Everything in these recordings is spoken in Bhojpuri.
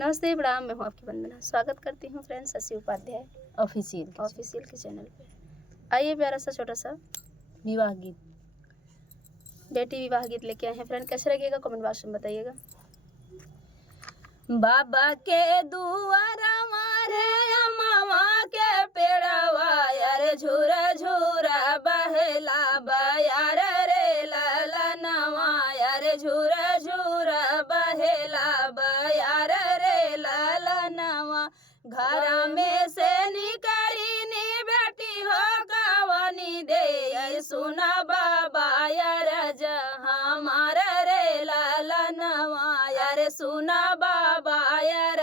नमस्ते, प्रणाम। मैं हूँ आपकी वंदना। स्वागत करती हूँ फ्रेंड्स शशि उपाध्याय ऑफिशियल के चैनल पे। आइए प्यारा सा छोटा सा विवाह गीत, बेटी विवाह गीत लेके आए हैं। फ्रेंड कैसे लगेगा कमेंट बॉक्स में बताइएगा। बाबा के दुआरा रे अम्मा के पेड़वा यार झूरा झूरा बहला बयार रे ललनवा यार झूरा झूरा बहला बयार रे ललनवा घर में से निकली नी बेटी हो गवनी दे सुना बाबा यार हमार रे ललनवा यार सुना बाबा यार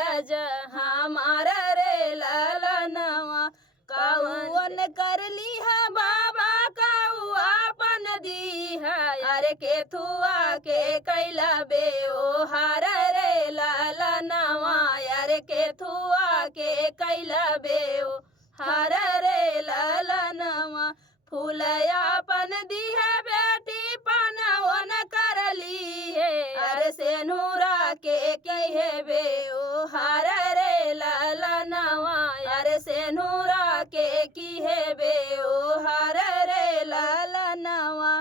हमार रे ललनवा कौन कर ली है बाबा कौ अपन दी है यार के थुआ के कैला बे ओ हर रे ललनवा यार के थुआ के कैला बे ओ हर रे ललनवा फूल अपन दी है बेटी पनवन कर ली है अरे से नूरा के कहे बे ओ हर रे ललनवा अरे से नूरा के की है बे ओ हर रे ललनवा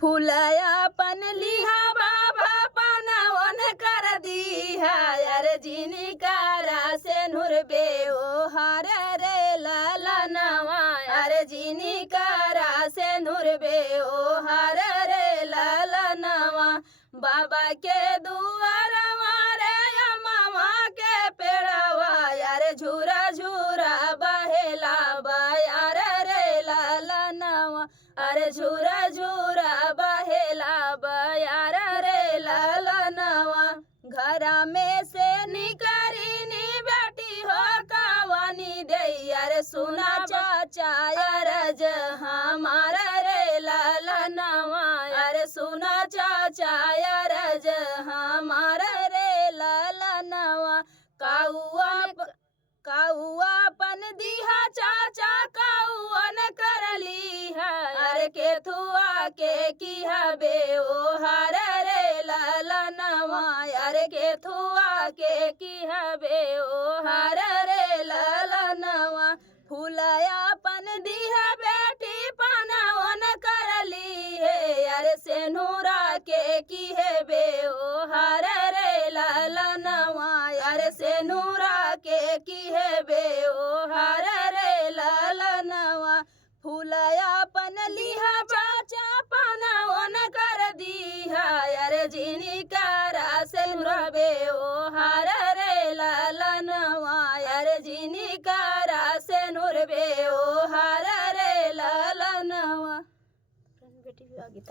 फूल अपन लिहा बाबा पनवन कर दी है अरे जिनी करा से नूर बे ओ हर रे ललनवा अरे जिनी करा से नूर बे ओ हर रे ललनवा बाबा के दुआरवा रे अम्मा के पेड़वा यार झूरा झूरा बहेला बयार रे ललनवा अरे झूरा झूरा बहेला बयार रे ललनवा घरा में से निकरी नी बेटी हो कवनी दे यार सुना चाचा यार हमार रे ललनवा यार सुना चाचा यार हमार रे ललनवा कौआ अपन दिहा चाचा कौन कर ली है अरे के थुआ के की हबे ओ हर रे ललनवा यार के थुआ के की हबे ओ हर रे ललनवा फूल अपन दिहा बेटी पनवन कर ली है यार से नूरा के की है बे ओ हर रे ललनवा यार से नूरा के की है बे ओ हर रे ललनवा फूल अपन लिहा चाचा पनवन कर दी है यार जिनी करा से नूरा बे ओ हर रे ललनवा यार जिनी करा से नूर बे ओ हर रे ललनवा। बेटी विवाह गीत।